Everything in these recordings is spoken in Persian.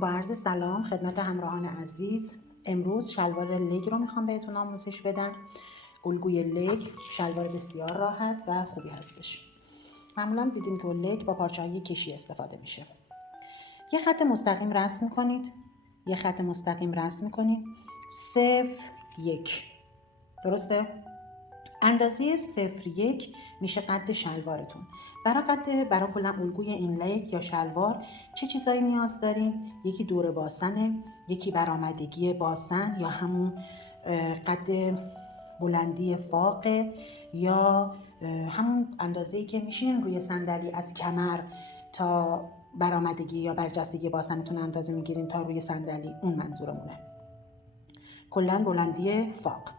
با عرض سلام خدمت همراهان عزیز. امروز شلوار لگ رو میخوام بهتون آموزش بدم. الگوی لگ شلوار بسیار راحت و خوبی هستش. معمولا دیدیم که لگ با پارچه‌های کشی استفاده میشه. یه خط مستقیم رسم میکنید. صفر یک. درسته؟ اندازه 0.1 میشه قد شلوارتون. برای کلا الگوی این لگ یا شلوار چه چیزایی نیاز دارین؟ یکی دور باسنه، یکی برآمدگی باسن یا همون قد بلندی فاقه، یا همون اندازه‌ای که میشین روی صندلی از کمر تا برآمدگی یا برجستگی باسنتون اندازه میگیرین تا روی صندلی، اون منظورمونه. کلا بلندی فاق.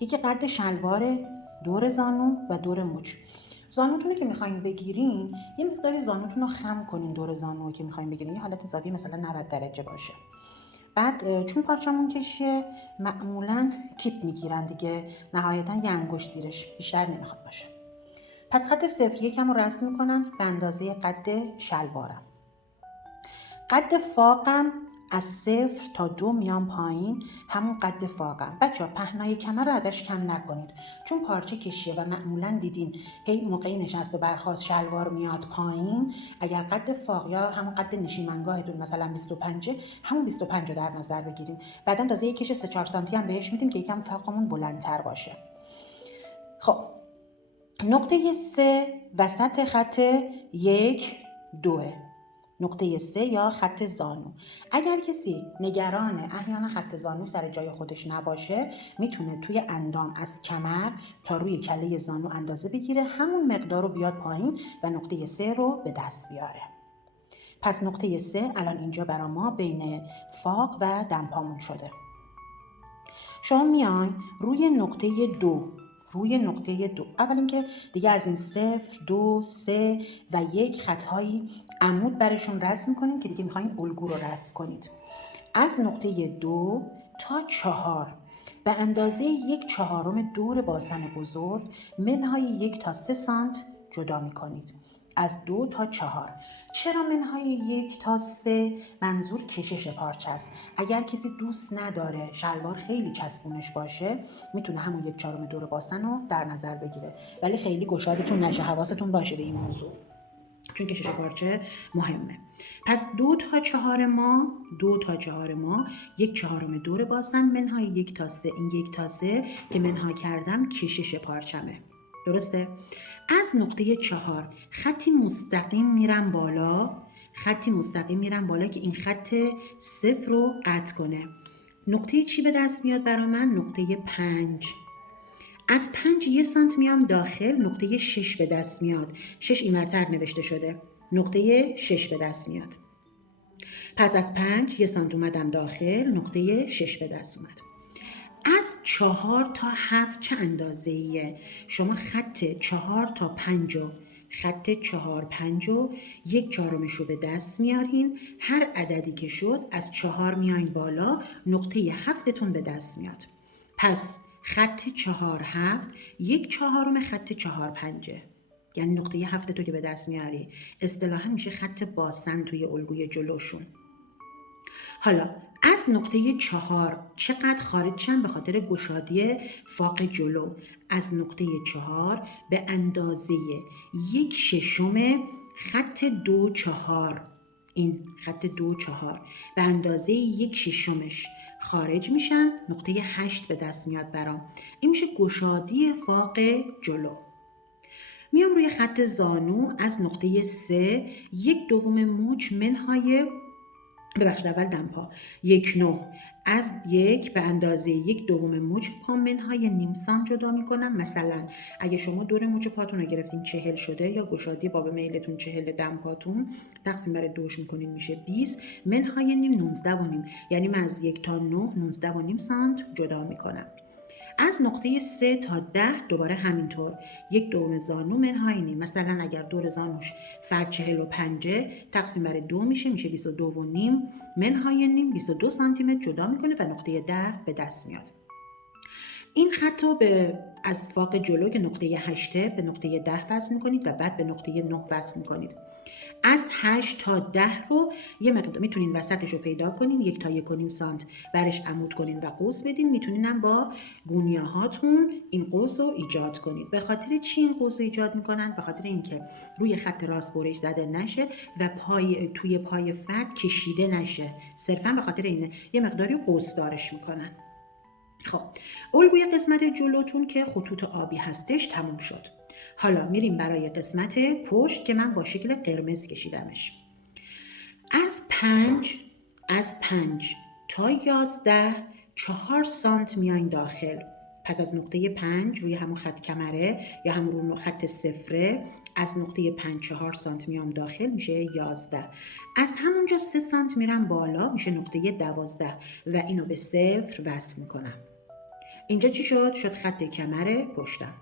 یکی قد شلوار، دور زانو و دور مچ. زانوتون که میخواین بگیرین یه مقداری زانوتون رو خم کنین. دور زانو که میخواین بگیرین یه حالت اضافی مثلا 90 درجه باشه. بعد چون پارچمون کشیه معمولا کیپ میگیرن دیگه، نهایتا یه انگشت زیرش، بیشتر نمیخواد باشه. پس خط 0.1 رو رسم میکنم به اندازه قد شلوارم. قد فاقم از 0 تا 2 میام پایین، همون قد فاقم. بچه‌ها پهنای کمر رو ازش کم نکنید، چون پارچه کشیه و معمولا دیدین هی موقعی نشست و برخاست شلوار میاد پایین. اگر قد فاق یا همون قد نشیمنگاهتون مثلا 25، همون 25 رو در نظر بگیریم. بعد اندازه کش 3-4 سانتی هم بهش میدیم که یکم فاقمون بلندتر باشه. خب نقطه 3 وسط خط 1-2، نقطه 3 یا خط زانو. اگر کسی نگران احیانا خط زانو سر جای خودش نباشه، میتونه توی اندام از کمر تا روی کله زانو اندازه بگیره، همون مقدار رو بیاد پایین و نقطه 3 رو به دست بیاره. پس نقطه 3 الان اینجا برا ما بین فاق و دمپامون شده. شما میان روی نقطه 2. اول اینکه دیگه از این 0، 2، 3 و 1 خطهایی عمود برشون رسم کنید که دیگه میخواین الگو رو رسم کنید. از نقطه 2 تا 4 به اندازه 1/4 دور باسن بزرگ منهای 1 تا 3 سانت جدا میکنید. از 2 تا 4. چرا منهای 1 تا 3؟ منظور کشش پارچه است. اگر کسی دوست نداره شلوار خیلی چسبونش باشه، میتونه همون 1/4 دور باسن رو در نظر بگیره، ولی خیلی گشادتون نشه. حواستون باشه به این موضوع، چون کشش پارچه مهمه. پس 2 تا 4 ما 1/4 دور باسن منهای 1 تا 3. این 1 تا 3 که منها کردم کشش پارچمه. درسته؟ از نقطه 4 خطی مستقیم میرم بالا که این خط 0 رو قطع کنه. نقطه چی به دست میاد برا من؟ نقطه 5. از 5 1 سانت میام داخل، نقطه 6 به دست میاد. 6 اینورتر نوشته شده، نقطه 6 به دست میاد. پس از 5 1 سانت اومدم داخل، نقطه 6 به دست اومد. از 4 تا 7 چه اندازه‌ایه؟ شما خط 4 تا 5 و 1/4 رو به دست میارین. هر عددی که شد از 4 میاین بالا، نقطه 7تون به دست میاد. پس خط 4 7 1/4 خط 4 5، یعنی نقطه 7 تو که به دست میاری اصطلاحاً میشه خط باسن توی الگوی جلوشون. حالا از نقطه 4 چقدر خارج شم به خاطر گشادی فاق جلو؟ از نقطه 4 به اندازه 1/6 خط 2/4، این خط 2/4 به اندازه 1/6 خارج میشم، نقطه 8 به دست میاد برام. این میشه گشادی فاق جلو. میام روی خط زانو از نقطه 3 1/2 مچ منهای اول دمپا 1/9 از 1 به اندازه 1/2 مچ پا منهای نیم سانت جدا میکنم. مثلا اگه شما دور مچ پاتون رو گرفتین 40 شده، یا گشادی باب میلتون 40 دمپاتون، تقسیم بر 2 میکنین میشه 20 منهای نیم 19.5، یعنی من از 1 تا 9 19.5 سانت جدا میکنم. از نقطه 3 تا 10 دوباره همینطور 1/2 زانو منهای نیم. مثلا اگر دور زانوش فرد 45 تقسیم بر 2 میشه 22.5 منهای نیم 22 سانتی متر جدا میکنه و نقطه 10 به دست میاد. این خط رو به از فاق جلو که نقطه 8 به نقطه 10 وصل میکنید و بعد به نقطه 9 وصل میکنید. از 8 تا 10 رو یه مقدار میتونین وسطش رو پیدا کنین، 1 تا 1.5 سانت برش عمود کنین و قوس بدین. میتونین هم با گونیه هاتون این قوس رو ایجاد کنید. به خاطر چی این قوس رو ایجاد میکنن؟ به خاطر اینکه روی خط راست برش زده نشه و توی پای فرد کشیده نشه. صرفا به خاطر اینه یه مقداری قوس دارش میکنن. خب الگوی قسمت جلوتون که خطوط آبی هستش تموم شد. حالا میریم برای قسمت پشت که من با شکل قرمز کشیدمش. از 5 تا 11 4 سانت میاین داخل. پس از نقطه 5 روی همون خط کمره یا همون خط صفره، از نقطه 5 4 سانت میام داخل، میشه 11. از همونجا 3 سانت میرم بالا، میشه نقطه 12 و اینو به صفر وصل میکنم. اینجا چی شد؟ شد خط کمر پشتم.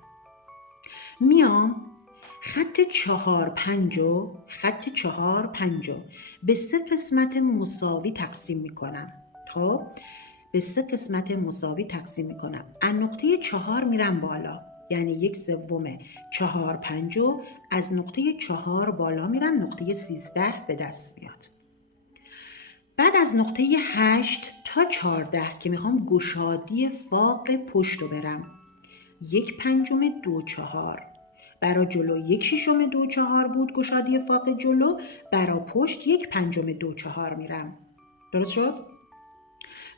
میام خط 4 5 به 3 قسمت مساوی تقسیم میکنم. خب به 3 قسمت مساوی تقسیم میکنم. از نقطه 4 میرم بالا، یعنی 1/3 4 5 از نقطه 4 بالا میرم، نقطه 13 به دست میاد. بعد از نقطه 8 تا 14 که میخوام گشادی فاق پشت رو برم، 1/5 2 4. برای جلو 1/6 2 4 بود گشادی فاق جلو، برای پشت 1/5 2 4 میرم. درست شد؟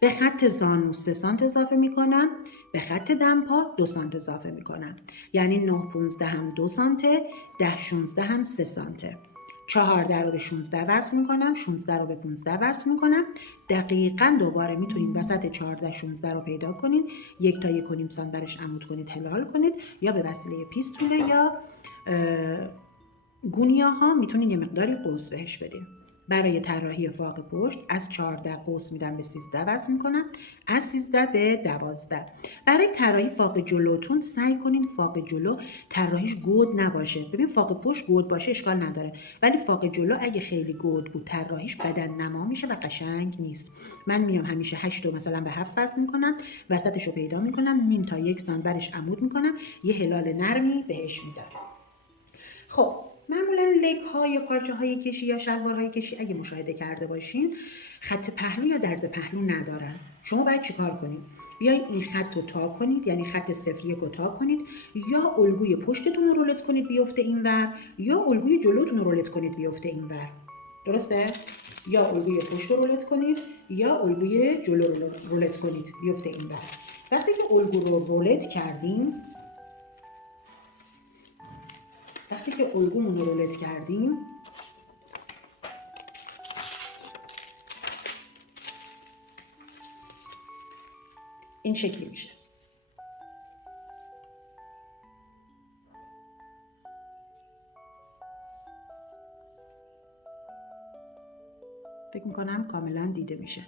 به خط زانو 3 سانت اضافه میکنم، به خط دمپا 2 سانت اضافه میکنم، یعنی 9 15 هم 2 سانته، 10 16 هم 3 سانته. 14 رو به 16 وصل میکنم، 16 رو به 15 وصل میکنم. دقیقاً دوباره میتونید وسط 14 16 رو پیدا کنید، 1 تا 1.5 سانت برش عمود کنید، هلال کنید، یا به وسیله پیستوله یا گونیه ها میتونید یه مقداری قوس بهش بدین. برای طراحی فاق پشت از 14 قوس میدم به 13 وصل میکنم، از 13 به 12. برای طراحی فاق جلوتون سعی کنین فاق جلو طراحیش گود نباشه. ببین فاق پشت گود باشه اشکال نداره، ولی فاق جلو اگه خیلی گود بود طراحیش بدن نما میشه و قشنگ نیست. من میام همیشه 8 رو مثلا به 7 وصل میکنم، وسطش رو پیدا میکنم، نیم تا 1 سانت برش عمود میکنم، یه هلال نرمی بهش میدم. خب معمولا لک ها یا پارچه های کشی یا شلوار های کشی اگه مشاهده کرده باشین خط پهلو یا درز پهلو ندارن. شما باید چیکار کنید؟ بیاین این خط رو تا کنید، یعنی خط 0 1 رو تا کنید، یا الگوی پشتتون رو رولت کنید بیفته اینور، یا الگوی جلوتون رو رولت کنید بیفته اینور. درسته؟ یا الگوی پشت رو رولت کنید یا الگوی جلو رو رولت کنید بیفته اینور. وقتی که الگو رو رولت کردیم، الگومون رو رولت کردیم، این شکلی میشه. فکر میکنم کاملا دیده میشه.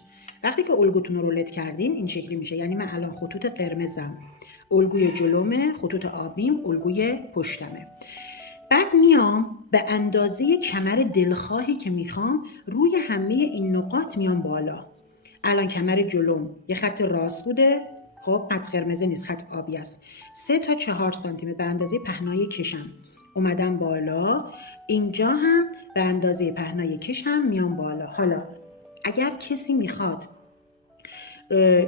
وقتی که الگوتون رو رولت کردین این شکلی میشه. یعنی من الان خطوط قرمزم الگوی جلومه، خطوط آبیم الگوی پشتمه. بعد میام به اندازه کمر دلخواهی که میخوام روی همه این نقاط میام بالا. الان کمر جلوم یه خط راست بوده، خب خط قرمز نیست، خط آبی است. 3 تا 4 سانتی متر به اندازه پهنای کشم اومدم بالا. اینجا هم به اندازه پهنای کشم میام بالا. حالا اگر کسی میخواد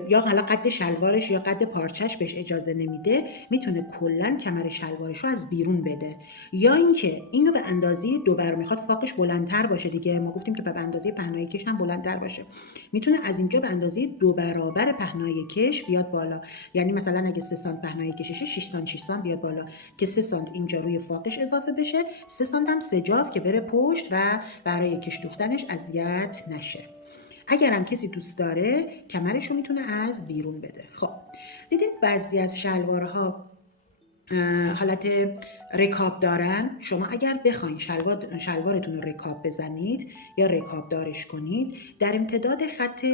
یا حالا قد شلوارش یا قد پارچش بهش اجازه نمیده، میتونه کلا کمر شلوارش رو از بیرون بده، یا اینکه اینو به اندازه 2 برابر میخواد فاقش بلندتر باشه دیگه. ما گفتیم که به اندازه پهنای کش هم بلندتر باشه، میتونه از اینجا به اندازه 2 برابر پهنای کش بیاد بالا. یعنی مثلا اگه 3 سانت پهنای کششه 6 سانت بیاد بالا که 3 سانت اینجا روی فاقش اضافه بشه، 3 سانت هم سجاف که بره پشت و برای کش دوختنش اذیت نشه. اگر هم کسی دوست داره کمرش رو میتونه از بیرون بده. خب دیدید بعضی از شلوارها حالت رکاب دارن. شما اگر بخواین شلوارتون رو رکاب بزنید یا رکاب دارش کنید، در امتداد خط،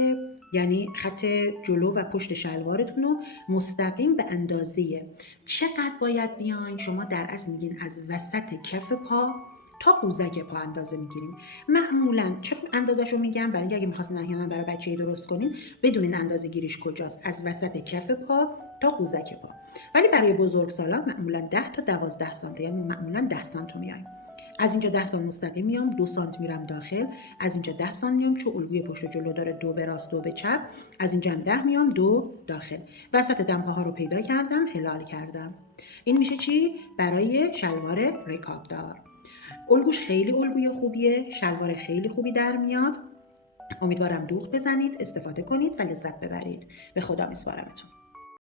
یعنی خط جلو و پشت شلوارتون رو مستقیم به اندازه چقدر باید بیاین، شما در اصل میگین از وسط کف پا تا قوزک پا اندازه میگیریم. معمولا چون اندازش رو میگم برای اگه میخواستین احیانا برای بچه‌ای درست کنین بدونین اندازه گیریش کجاست، از وسط کف پا تا قوزک پا. ولی برای بزرگسالان معمولا 10 تا 12 سانتی، یعنی معمولا 10 سانت میایم. از اینجا 10 سانت مستقیم میام، 2 سانت میرم داخل، از اینجا 10 سانت میام چون الگوی پشت و جلو داره 2 به راست 2 به چپ، از اینجا هم 10 میام 2 داخل. وسط دمپاها رو پیدا کردم، هلال کردم. این میشه چی؟ برای شلوار رکابدار. الگوش خیلی الگوی خوبیه، شلوار خیلی خوبی در میاد. امیدوارم دوغ بزنید، استفاده کنید و لذت ببرید. به خدا میسپارمتون.